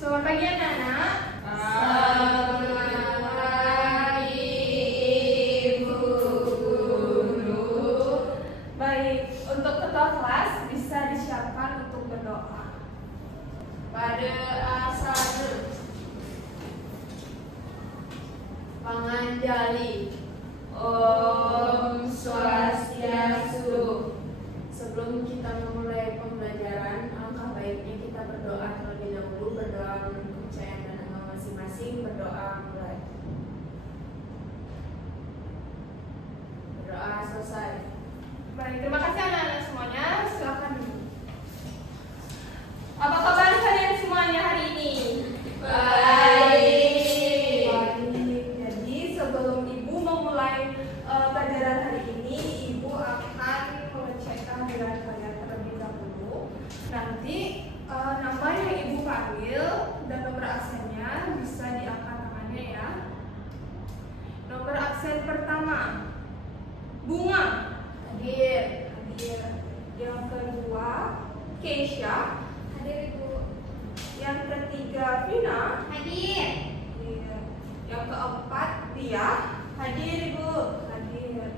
Selamat pagi anak-anak. Selamat pagi Ibu Guru. Baik, untuk ketua kelas bisa disiapkan untuk berdoa. Pada asal Panganjali Om Swastiastu. Sebelum kita memulai pembelajaran, alangkah baiknya kita berdoa terlebih dahulu. Berdoa menurut kepercayaan dan agama masing-masing. Berdoa mulai. Berdoa selesai. Baik, terima kasih anak-anak semuanya. Silakan dulu. Apa kabar kalian semuanya hari ini? Baik. Baik. Jadi sebelum Ibu memulai pelajaran hari ini, Ibu akan mengecek kehadiran kalian terlebih dahulu. Nanti nama yang Ibu panggil dan nomor absennya bisa diangkat tangannya ya. Nomor absen pertama, Bunga. Hadir. Hadir. Yang kedua, Keisha. Hadir Ibu. Yang ketiga, Vina. Hadir. Hadir. Yang keempat, Tia. Hadir Ibu. Hadir.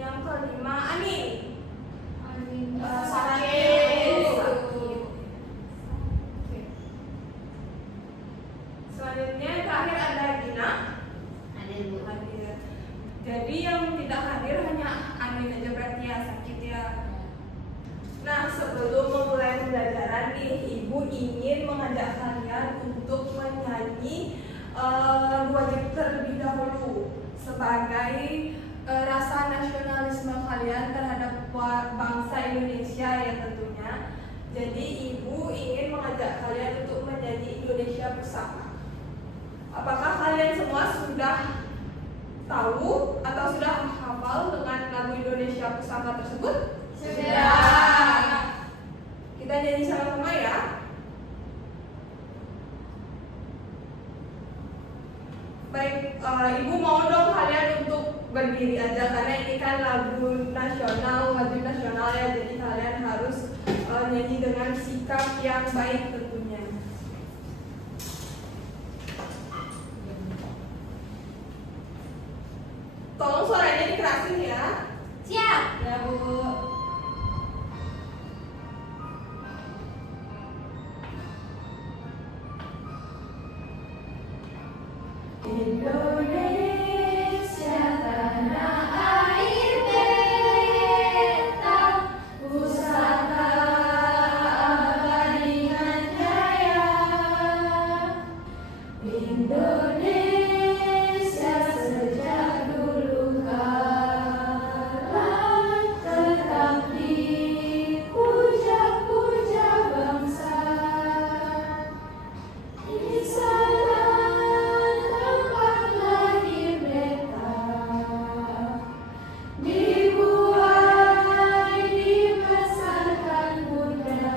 Yang kelima, Ani. Sakit. Sakit. Oke. Selanjutnya terakhir ada Gina. Hadir Bu. Hadir. Jadi yang tidak hadir hanya Anin aja berarti ya, sakit ya. Nah, sebelum memulai pembelajaran nih, Ibu ingin mengajak kalian untuk menyanyi lagu wajib terlebih dahulu sebagai rasa nasionalisme kalian terhadap bangsa Indonesia ya tentunya. Jadi Ibu ingin mengajak kalian untuk menyanyi Indonesia Pusaka. Apakah kalian semua sudah tahu atau sudah hafal dengan lagu Indonesia Pusaka tersebut? Sudah. Kita nyanyi sama-sama ya. Baik, Ibu mau dong kalian untuk berdiri aja karena ini kan lagu nasional, wajib nasional ya. Jadi kalian harus nyanyi dengan sikap yang baik tentunya. Tolong suaranya dikerasin ya. Siap. Ya Bu. Indonesia tanah air beta, pusaka abadikan jaya. Indonesia sejak dulu kala tetap dipuja-puja bangsa. Di sana tempat lahir beta, dibuai dibesarkan bunda,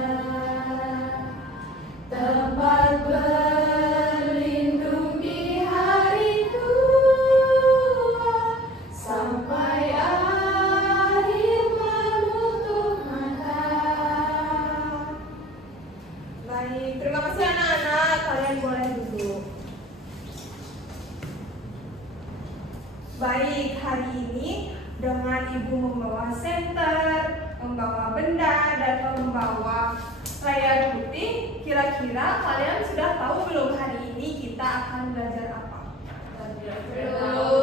tempat berlindung di hari tua, sampai akhir menutup mata. Baik, terima kasih anak-anak. Kalian boleh duduk. Baik, hari ini dengan Ibu membawa senter, membawa benda, dan membawa layar putih, kira-kira kalian sudah tahu belum hari ini kita akan belajar apa? Belum.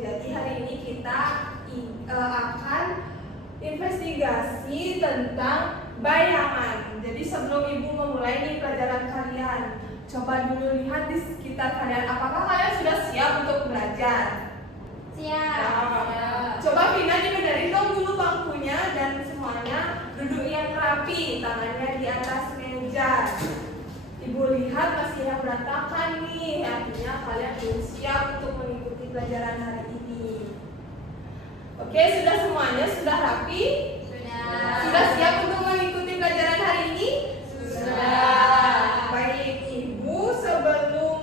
Jadi hari ini kita akan investigasi tentang bayangan. Jadi sebelum Ibu memulai nih pelajaran kalian, coba dulu lihat di sekitar kalian. Apakah kalian sudah siap untuk belajar? Siap. Coba Vina dibenerin dong dulu bangkunya dan semuanya duduk yang rapi, tangannya di atas meja. Ibu lihat masih yang berantakan nih, artinya kalian belum siap untuk mengikuti pelajaran hari ini. Oke, sudah semuanya? Sudah rapi? Sudah siap untuk mengikuti pelajaran hari ini? Sudah. Baik, Ibu sebelum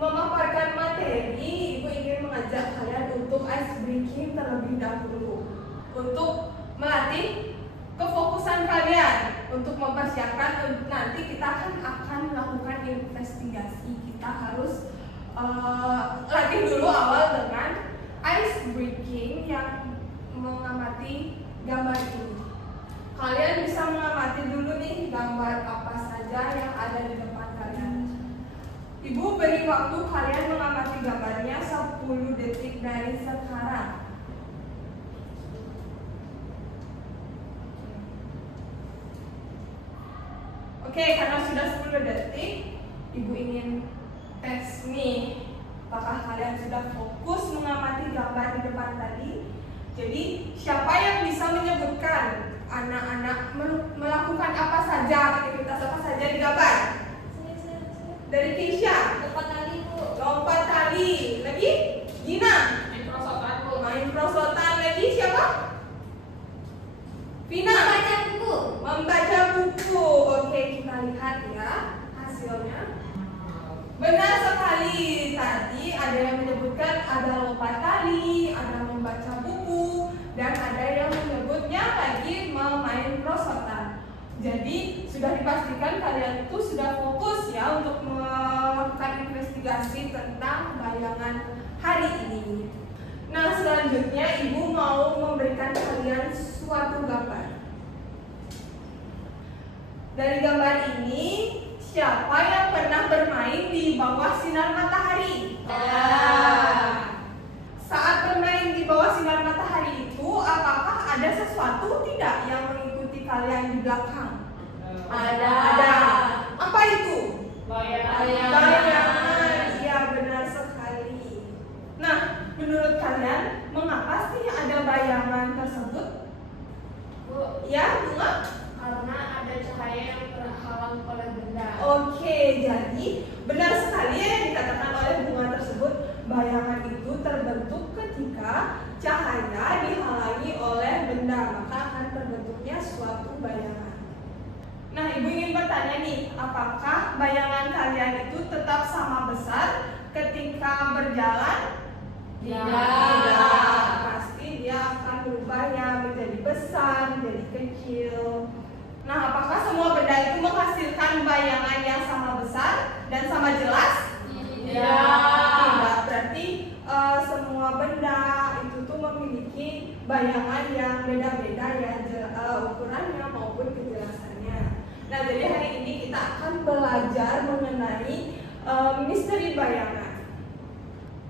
memaparkan materi, Ibu ingin mengajak kalian untuk ice breaking terlebih dahulu untuk melatih kefokusan kalian. untuk mempersiapkan nanti kita akan melakukan investigasi. Kita harus latih dulu awal dengan ice breaking yang mengamati gambar ini. Kalian bisa mengamati dulu nih gambar apa saja yang ada di depan kalian. Ibu beri waktu kalian mengamati gambarnya 10 detik dari sekarang. Oke, karena sudah 10 detik, Ibu ingin tes nih, apakah kalian sudah fokus mengamati gambar di depan tadi? Jadi, siapa yang bisa menyebutkan anak-anak melakukan apa saja, aktivitas apa saja di gambar? Saya. Dari Keisha, Lompat tali, Bu. lompat tali. Lagi? Gina, Main prosotan, Bu. main prosotan. Lagi siapa? Vina, Baca buku. membaca buku. Oke, kita lihat ya hasilnya. Benar sekali. Tadi ada yang menyebutkan ada lompat tali, ada membaca buku, dan ada yang menyebutnya lagi memain prosotan. Jadi sudah dipastikan kalian itu sudah fokus ya untuk melakukan investigasi tentang bayangan hari ini. Nah, selanjutnya Ibu mau memberikan kalian suatu gambar. Dari gambar ini, siapa yang pernah bermain di bawah sinar matahari? Saat bermain di bawah sinar matahari itu, apakah ada sesuatu tidak yang mengikuti kalian di belakang? Ada. Apa itu? Bayangan. Iya, benar sekali. Nah, menurut kalian, mengapa sih ada bayangan tersebut? Bu, Ya, Bunga? karena ada cahaya yang terhalang oleh benda. Oke, jadi benar sekali ya yang dikatakan oleh Bunga tersebut. Bayangan itu terbentuk ketika cahaya dihalangi oleh benda, maka akan terbentuknya suatu bayangan. Nah, Ibu ingin bertanya nih, apakah bayangan kalian itu tetap sama besar ketika berjalan? Tidak. Pasti dia akan berubah ya, menjadi besar, menjadi kecil. Nah, apakah semua benda itu menghasilkan bayangan yang sama besar dan sama jelas? Tidak. Berarti semua benda itu tuh memiliki bayangan yang beda-beda ya, ukurannya maupun kejelasannya. Nah, jadi hari ini kita akan belajar mengenai misteri bayangan.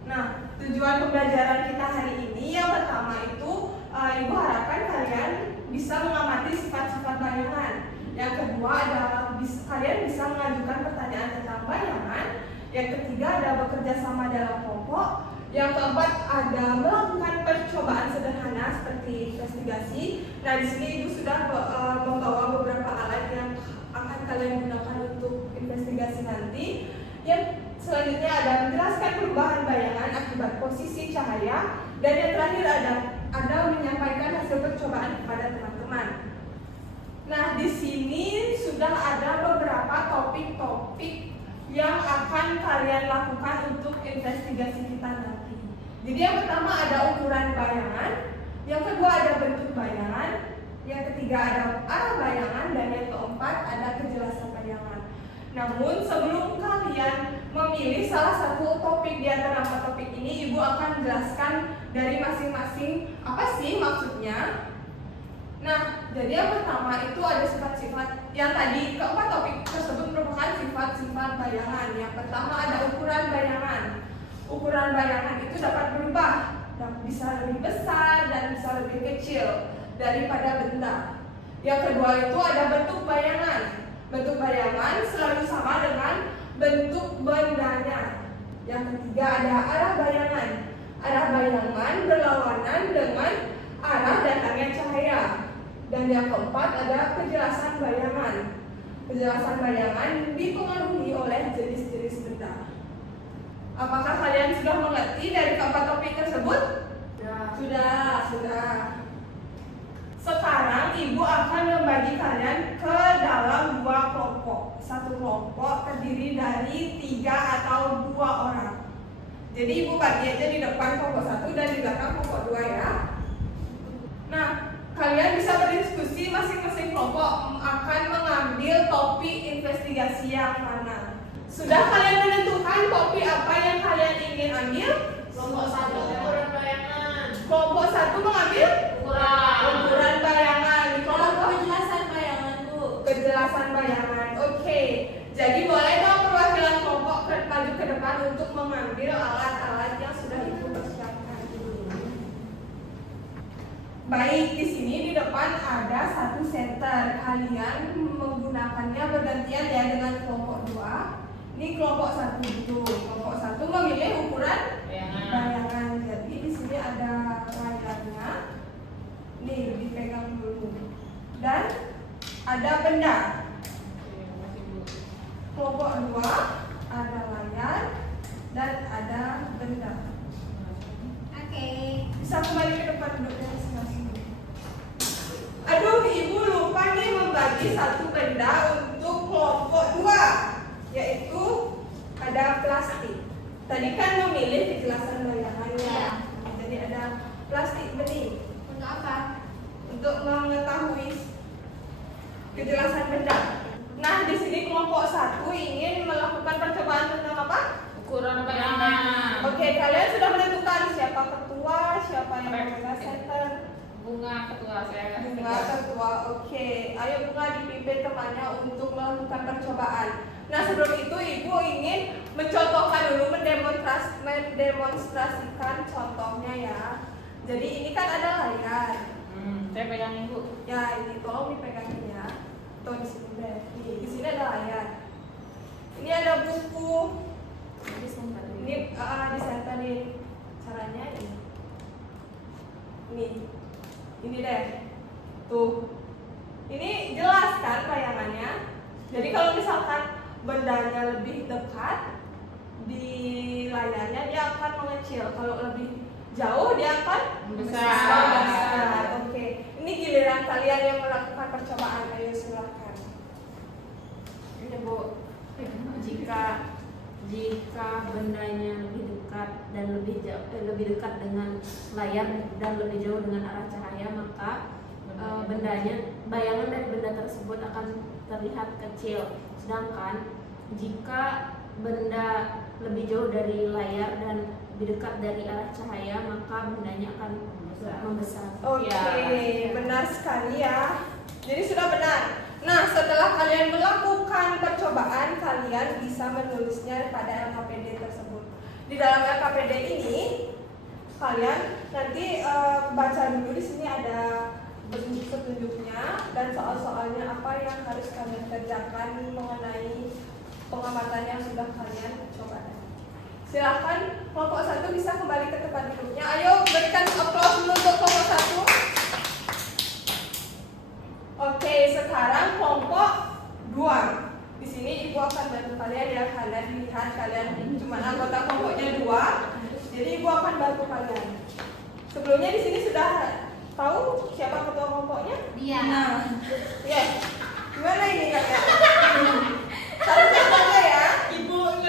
Nah, tujuan pembelajaran kita hari ini yang pertama itu Ibu harapkan kalian bisa mengamati sifat-sifat bayangan. Yang kedua adalah kalian bisa mengajukan pertanyaan tentang bayangan. Yang ketiga ada bekerja sama dalam kelompok. Yang keempat ada melakukan percobaan sederhana seperti investigasi. Nah, di sini Ibu sudah membawa beberapa alat yang akan kalian gunakan untuk investigasi nanti. Yang selanjutnya ada menjelaskan perubahan bayangan akibat posisi cahaya, dan yang terakhir ada menyampaikan hasil percobaan kepada teman-teman. Nah, di sini sudah ada beberapa topik-topik yang akan kalian lakukan untuk investigasi kita nanti. Jadi yang pertama ada ukuran bayangan, yang kedua ada bentuk bayangan, yang ketiga ada arah bayangan, dan yang keempat ada kejelasan bayangan. Namun sebelum kalian memilih salah satu topik di antara 4 topik ini, Ibu akan menjelaskan dari masing-masing apa sih maksudnya. Nah, jadi yang pertama itu ada sifat-sifat yang tadi keempat topik tersebut merupakan sifat-sifat bayangan. Yang pertama ada ukuran bayangan. Ukuran bayangan itu dapat berubah, bisa lebih besar dan bisa lebih kecil daripada benda. Yang kedua itu ada bentuk bayangan. Bentuk bayangan selalu sama dengan bentuk bendanya. Yang ketiga ada arah bayangan. Arah bayangan berlawanan dengan arah datangnya cahaya. Dan yang keempat ada kejelasan bayangan. Kejelasan bayangan dipengaruhi oleh jenis-jenis benda. Apakah kalian sudah mengerti dari keempat topik tersebut? Sudah. Sekarang Ibu akan membagi kalian ke dalam 2 kelompok. Satu kelompok terdiri dari 3 atau 2 orang. Jadi Ibu bagi aja di depan kelompok 1 dan di belakang kelompok 2 ya. Nah, kalian bisa berdiskusi, masing-masing kelompok akan topik investigasi yang mana. Sudah kalian menentukan topik apa yang kalian ingin ambil? Kelompok 1 ukuran bayangan. Kelompok 1 mengambil ukuran bayangan. Kelompok Penjelasan bayangan, Bu. kejelasan bayangan. Oke. Jadi boleh dong perwakilan kelompok maju ke depan untuk mengambil alat-alat yang sudah ibu persiapkan. Baik, di sini di depan ada satu senter. Kalian menggunakannya bergantian ya dengan kelompok 2. Ini kelompok 1 dulu. Kelompok 1 memilih ukuran bayangan. Jadi di sini ada layarnya. Nih, dipegang dulu. Dan ada benda. Kelompok 2 ada layar dan ada benda. Oke. Bisa kembali ke depan duduk masing-masing. Aduh, ibu lupa nih membagi satu benda untuk kelompok 2, yaitu ada plastik. Tadi kan memilih kejelasan bayangannya. Iya. Jadi ada plastik bening. Untuk apa? Untuk mengetahui kejelasan benda. Nah, di sini kelompok 1 ingin melakukan percobaan tentang apa? Ukuran bayangan. Oke, kalian sudah menentukan siapa ketua, siapa yang memegang center? Bunga ketua saya. Bunga ketua. Oke, ayo Bunga dipimpin temannya untuk melakukan percobaan. Nah, sebelum itu ibu ingin mencontohkan dulu, mendemonstrasikan contohnya ya. Jadi ini kan ada layar. Saya pegangin, Bu. Ya, ini tolong dipegangin ya. Tuh di sini deh. Nih, di sini ada layar. Ini ada buku. Ini disenterin. Caranya ini. Ini deh. Tuh. Ini jelas kan bayangannya. Jadi kalau misalkan bendanya lebih dekat di layarnya, dia akan mengecil. Kalau lebih jauh dia akan Besar. Oke. Ini giliran kalian yang melakukan percobaan. Ayo silakan. Ini, Bu. Jika bendanya lebih dekat dan lebih dekat dengan layar dan lebih jauh dengan arah cahaya, maka bayangan dari benda tersebut akan terlihat kecil. Sedangkan jika benda lebih jauh dari layar dan lebih dekat dari arah cahaya, maka bendanya akan membesar. Oke, benar sekali ya. Jadi sudah benar. Nah, setelah kalian melakukan percobaan, kalian bisa menulisnya pada LKPD tersebut. Di dalam LKPD ini, kalian nanti baca dulu, di sini ada petunjuk-petunjuknya dan soal-soalnya apa yang harus kalian kerjakan mengenai pengamatan yang sudah kalian coba. Silakan kelompok 1 bisa kembali ke tempat duduknya. Ayo berikan aplaus dulu untuk kelompok 1. Oke, sekarang kelompok 2. Di sini ibu akan bantu kalian ya. Kalian lihat, kalian cuma anggota kelompoknya 2. Jadi ibu akan bantu kalian. Sebelumnya di sini sudah tahu siapa ketua kelompoknya? Dia. Ya. Gimana ini kalian? Satu saja ya. Ibu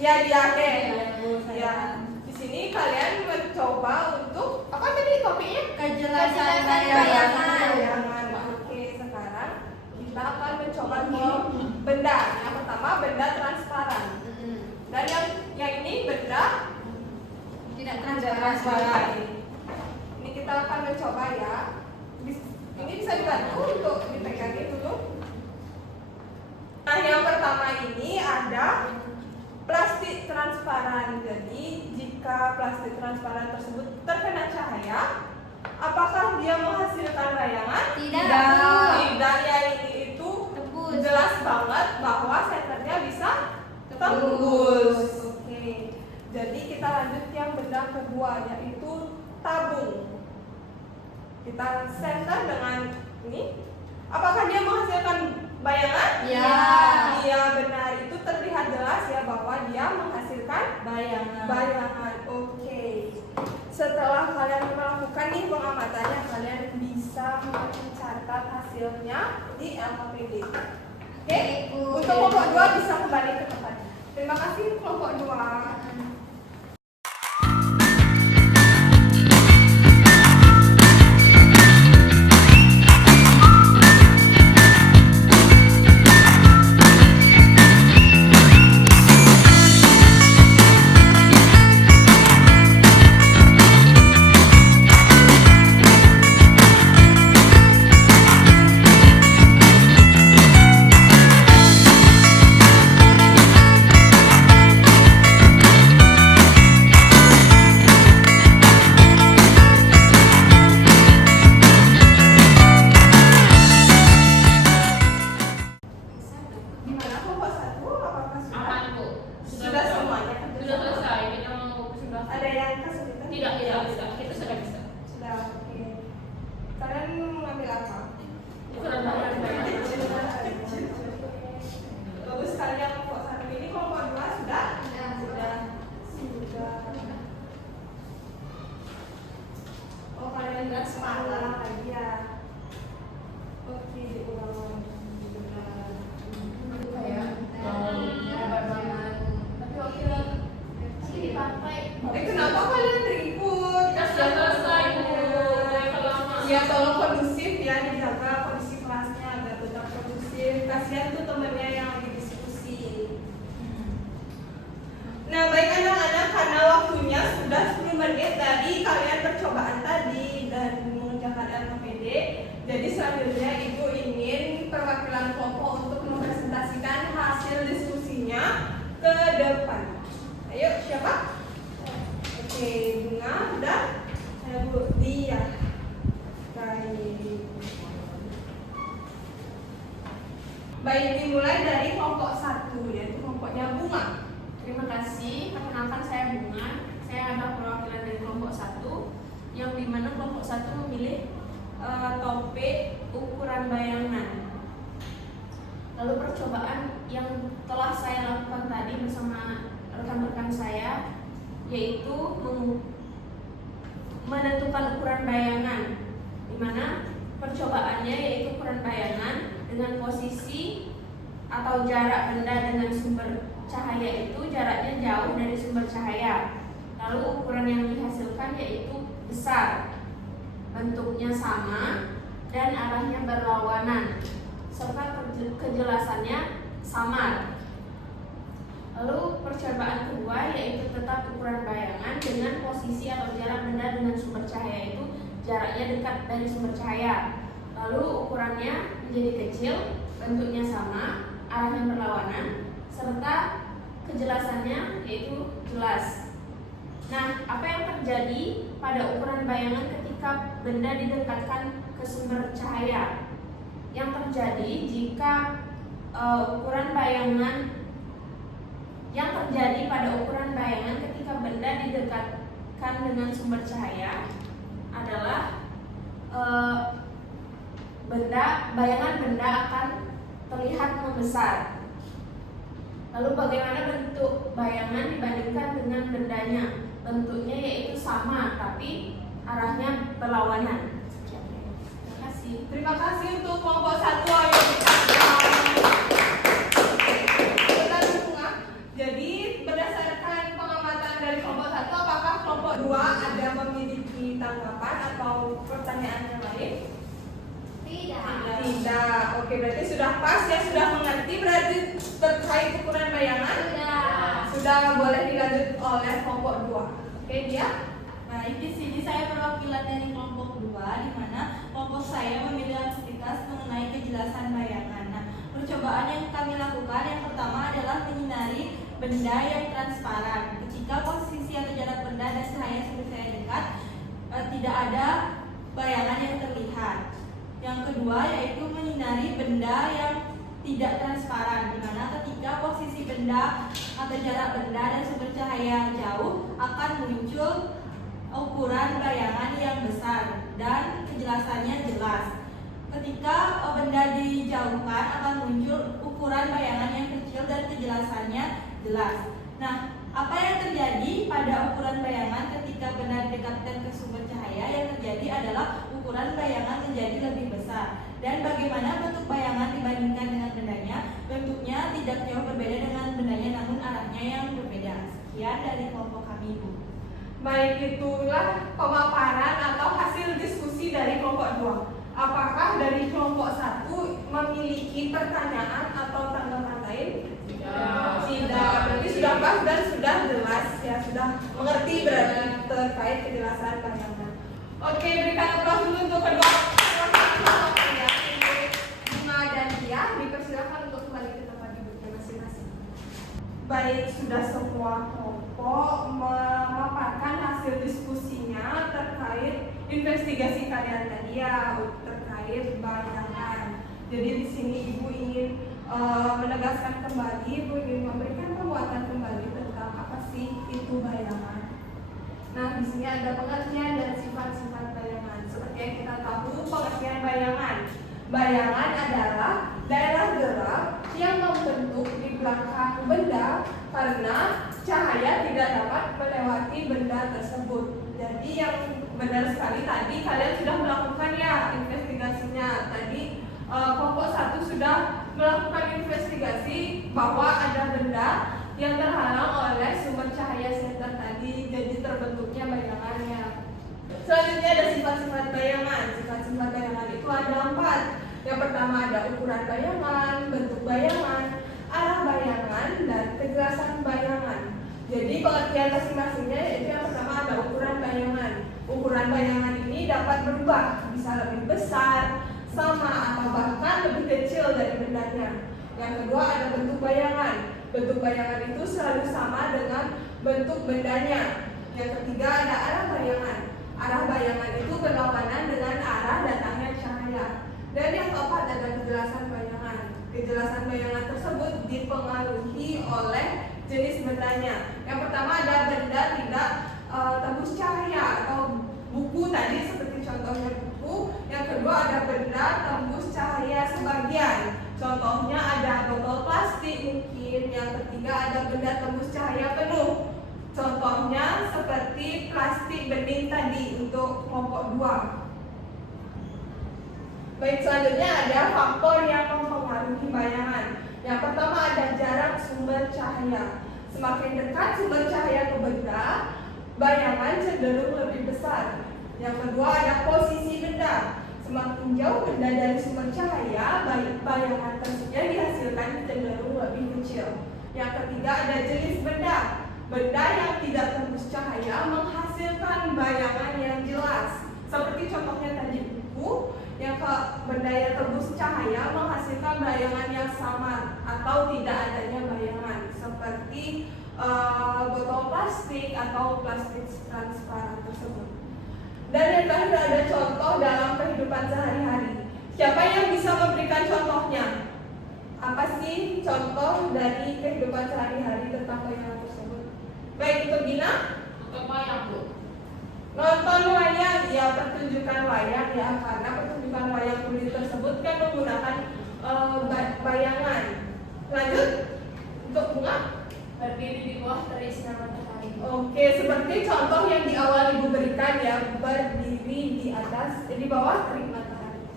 ya dia deh. Ya. Di sini kalian mencoba untuk apa tadi topiknya? Kejelasan Bayangan. bayangan. Oke, sekarang kita akan mencoba ke benda. Yang pertama benda transparan. Dan yang ini benda Tidak transparan. Ini kita akan mencoba ya. Ini bisa dibantu untuk dipegangin dulu. Nah, yang pertama ini ada plastik transparan. Jadi jika plastik transparan tersebut terkena cahaya, apakah dia menghasilkan bayangan? Tidak. Ya, ini itu Tembus. jelas banget bahwa senternya bisa tembus. Oke. Jadi kita lanjut yang benda kedua, yaitu tabung. Kita center dengan ini. Apakah dia menghasilkan bayangan? Ya. Iya, benar. Itu terlihat jelas ya bahwa dia menghasilkan bayangan. Oke. Setelah kalian melakukan nih pengamatannya, kalian bisa mencatat hasilnya di LKPD. Oke? Untuk kelompok 2 bisa kembali ke tempatnya. Terima kasih kelompok 2. Baik, dimulai dari kelompok 1, yaitu kelompoknya Bunga. Terima kasih. Perkenalkan, saya Bunga. Saya adalah perwakilan dari kelompok 1, yang dimana kelompok 1 memilih topik ukuran bayangan. Lalu percobaan yang telah saya lakukan tadi bersama rekan-rekan saya, yaitu menentukan ukuran bayangan, di mana percobaannya yaitu ukuran bayangan dengan posisi atau jarak benda dengan sumber cahaya itu jaraknya jauh dari sumber cahaya. Lalu ukuran yang dihasilkan yaitu besar, bentuknya sama, dan arahnya berlawanan, serta kejelasannya samar. Lalu percobaan kedua yaitu tetap ukuran bayangan dengan posisi atau jarak benda dengan sumber cahaya itu jaraknya dekat dari sumber cahaya. Lalu ukurannya menjadi kecil, bentuknya sama, arahnya berlawanan, serta kejelasannya yaitu jelas. Nah, apa yang terjadi pada ukuran bayangan ketika benda didekatkan ke sumber cahaya? Yang terjadi jika pada ukuran bayangan ketika benda didekatkan dengan sumber cahaya adalah bayangan benda akan terlihat membesar. Lalu bagaimana bentuk bayangan dibandingkan dengan bendanya? Bentuknya yaitu sama, tapi arahnya berlawanan. Terima kasih. Terima kasih untuk kelompok 1. Ayo kita Bunga. Jadi berdasarkan pengamatan dari kelompok 1, apakah kelompok 2 ada memiliki tanggapan atau pertanyaan yang lain? Tidak. Oke, berarti sudah pas ya, sudah mengerti berarti terkait ukuran bayangan. Sudah boleh dilanjut oleh kelompok 2. Oke, dia. Baik, di sini saya perwakilan dari kelompok 2, di mana kelompok saya memilih aktivitas mengenai kejelasan bayangan. Nah, percobaan yang kami lakukan yang pertama adalah menyinari benda yang transparan. Ketika posisi atau jarak benda dan cahaya sumber cahaya dekat, tidak ada bayangan yang terlihat. Yang kedua yaitu menyinari benda yang tidak transparan, di mana ketika posisi benda atau jarak benda dan sumber cahaya jauh akan muncul ukuran bayangan yang besar dan kejelasannya jelas. Ketika benda dijauhkan akan muncul ukuran bayangan yang kecil dan kejelasannya jelas. Nah, apa yang terjadi pada ukuran bayangan ketika benda didekatkan ke sumber cahaya? Yang terjadi adalah ukuran bayangan menjadi lebih besar. Dan bagaimana bentuk bayangan dibandingkan dengan bendanya? Bentuknya tidak jauh berbeda dengan bendanya, namun arahnya yang berbeda. Sekian dari kelompok kami, Bu. Baik, itulah pemaparan atau hasil diskusi dari kelompok 2. Apakah dari kelompok 1 memiliki pertanyaan atau tanggapan lain? Tidak. Berarti sudah pas dan sudah jelas ya, sudah mengerti berarti terkait kejelasan bayangan. Oke, berikan aplaus dulu untuk kedua ya, Bunga dan Dia. Dipersilakan untuk kembali ke tempat duduknya masing-masing. Baik, sudah semua kelompok memaparkan hasil diskusinya terkait investigasi kalian tadi ya, terkait bayangan. Jadi di sini Ibu ingin menegaskan kembali, Ibu ingin memberikan penguatan kembali tentang apa sih itu bayangan. Nah, di sini ada pengertian dan sifat-sifat bayangan. Seperti yang kita tahu, pengertian bayangan. Bayangan adalah daerah gelap yang membentuk di belakang benda karena cahaya tidak dapat melewati benda tersebut. Jadi yang benar sekali tadi kalian sudah melakukan ya investigasinya. Tadi kelompok 1 sudah melakukan investigasi bahwa ada benda yang terhalang oleh sumber cahaya senter tadi, jadi terbentuknya bayangannya. Selanjutnya ada sifat-sifat bayangan. Sifat-sifat bayangan itu ada 4. Yang pertama ada ukuran bayangan, bentuk bayangan, arah bayangan, dan kejelasan bayangan. Jadi pengertian masing-masingnya yaitu yang pertama ada ukuran bayangan. Ukuran bayangan ini dapat berubah, bisa lebih besar, sama, atau bahkan lebih kecil dari bendanya. Yang kedua ada bentuk bayangan. Bentuk bayangan itu selalu sama dengan bentuk bendanya. Yang ketiga ada arah bayangan. Arah bayangan itu berlawanan dengan arah datangnya cahaya. Dan yang keempat ada kejelasan bayangan. Kejelasan bayangan tersebut dipengaruhi oleh jenis bendanya. Yang pertama ada benda tidak tembus cahaya atau buku tadi seperti contohnya buku. Yang kedua ada benda tembus cahaya sebagian. Contohnya ada botol plastik mungkin. Yang ketiga ada benda tembus cahaya penuh. Contohnya seperti plastik bening tadi untuk kelompok 2. Baik, selanjutnya ada faktor yang mempengaruhi bayangan. Yang pertama ada jarak sumber cahaya. Semakin dekat sumber cahaya ke benda, bayangan cenderung lebih besar. Yang kedua ada posisi benda. Semakin jauh benda dari sumber cahaya, bayangan tersebut dihasilkan cenderung lebih kecil. Yang ketiga ada jenis benda. Benda yang tidak tembus cahaya menghasilkan bayangan yang jelas. Seperti contohnya tadi buku. Yang benda yang tembus cahaya menghasilkan bayangan yang samar atau tidak adanya bayangan seperti botol plastik atau plastik transparan tersebut. Dan yang terakhir ada contoh dalam kehidupan sehari-hari. Siapa yang bisa memberikan contohnya? Apa sih contoh dari kehidupan sehari-hari tentang bayangan tersebut? Baik, untuk Gina? Untuk wayang, Bu. Nonton wayang, ya pertunjukan wayang ya, karena pertunjukan wayang kulit tersebut kan menggunakan bayangan. Lanjut, untuk Bunga? Berdiri di bawah terik sinar matahari. Oke, seperti contoh yang di awal Ibu berikan ya, berdiri di bawah terik matahari.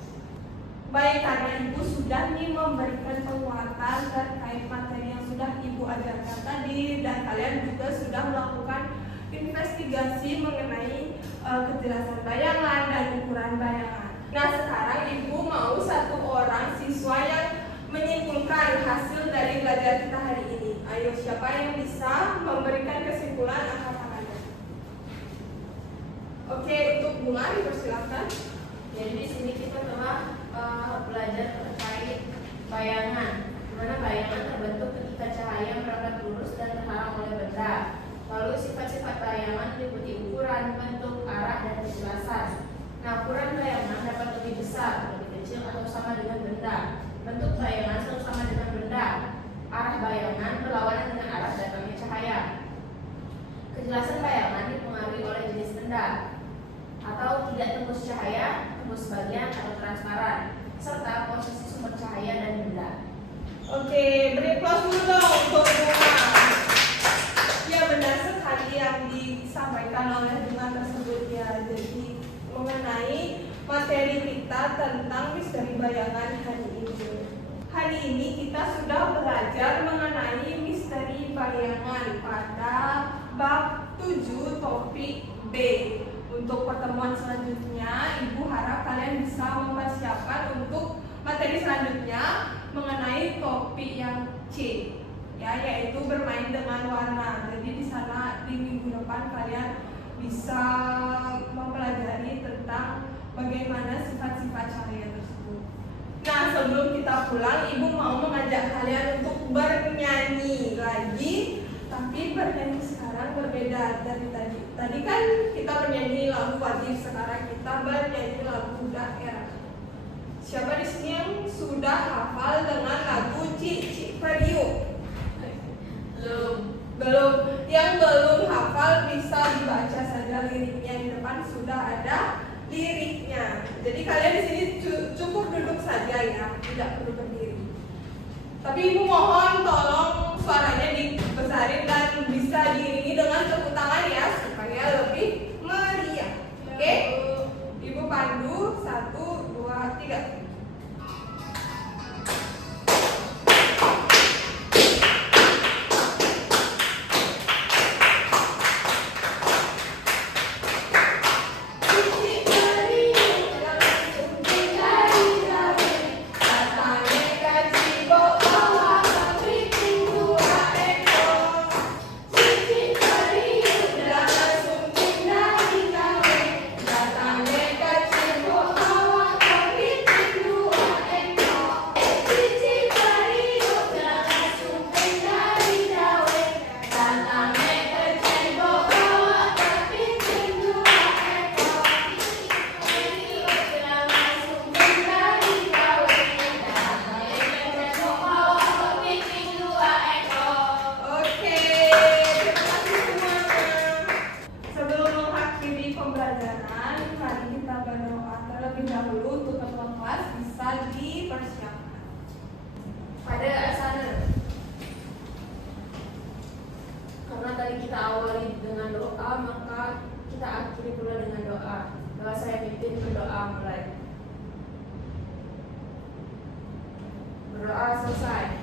Baik, karena Ibu sudah nih memberikan penguatan terkait materi yang sudah Ibu ajarkan tadi, dan kalian juga sudah melakukan investigasi mengenai kejelasan bayangan dan ukuran bayangan. Nah, sekarang Ibu mau satu orang siswa yang menyimpulkan hasil dari belajar kita hari ini. Ayo, siapa yang bisa memberikan kesimpulan angkat tangannya? Oke, untuk Bunga dipersilakan. Jadi di sini kita telah belajar terkait bayangan, di mana bayangan terbentuk ketika cahaya berangkat lurus dan terhalang oleh benda. Lalu sifat-sifat bayangan meliputi ukuran, bentuk, arah, dan kejelasan. Nah, ukuran bayangan dapat lebih besar, lebih kecil, atau sama dengan benda. Bentuk bayangan selalu sama dengan benda. Arah bayangan berlawanan dengan arah datangnya cahaya. Kejelasan bayangan dipengaruhi oleh jenis benda, atau tidak tembus cahaya, tembus sebagian, atau transparan, serta posisi sumber cahaya dan benda. Oke, beri aplaus dulu dong untuk Bunga. Ya, benar sekali yang disampaikan oleh Bunga tersebut ya. Jadi mengenai materi kita tentang misteri bayangan hari ini. Hari ini kita sudah belajar mengenai misteri bayangan pada bab 7 topik B. Untuk pertemuan selanjutnya, Ibu harap kalian bisa mempersiapkan untuk materi selanjutnya mengenai topik yang C, ya, yaitu bermain dengan warna. Jadi di sana di minggu depan kalian bisa mempelajari tentang bagaimana sifat-sifat cahaya tersebut. Nah, sebelum kita pulang, Ibu mau mengajak kalian untuk bernyanyi lagi, tapi bernyanyi sekarang berbeda dari tadi. Tadi kan kita bernyanyi lagu wajib, sekarang kita bernyanyi lagu daerah. Siapa di sini yang sudah hafal dengan lagu Cici Periuk? Belum. Yang belum hafal bisa dibaca saja liriknya, di depan sudah ada liriknya. Jadi kalian di sini cukup duduk saja ya, tidak perlu berdiri. Tapi Ibu mohon tolong suaranya dibesarin dan bisa diiringi dengan tepuk tangan ya, supaya lebih meriah. Oke? Ibu pandu 1, 2, 3. Berdoa selesai.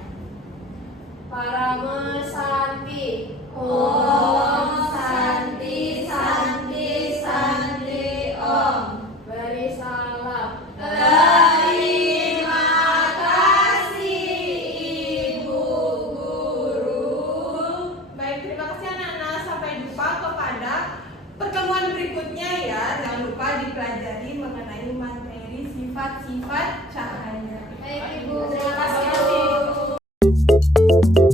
Parame Santi. Om Santi Santi Santi Om. Beri salam. Terima kasih Ibu Guru. Baik, terima kasih anak-anak. Sampai jumpa kepada pertemuan berikutnya ya. Jangan lupa dipelajari mengenai materi sifat-sifat cahaya. Baik Ibu, Terima kasih. Ibu.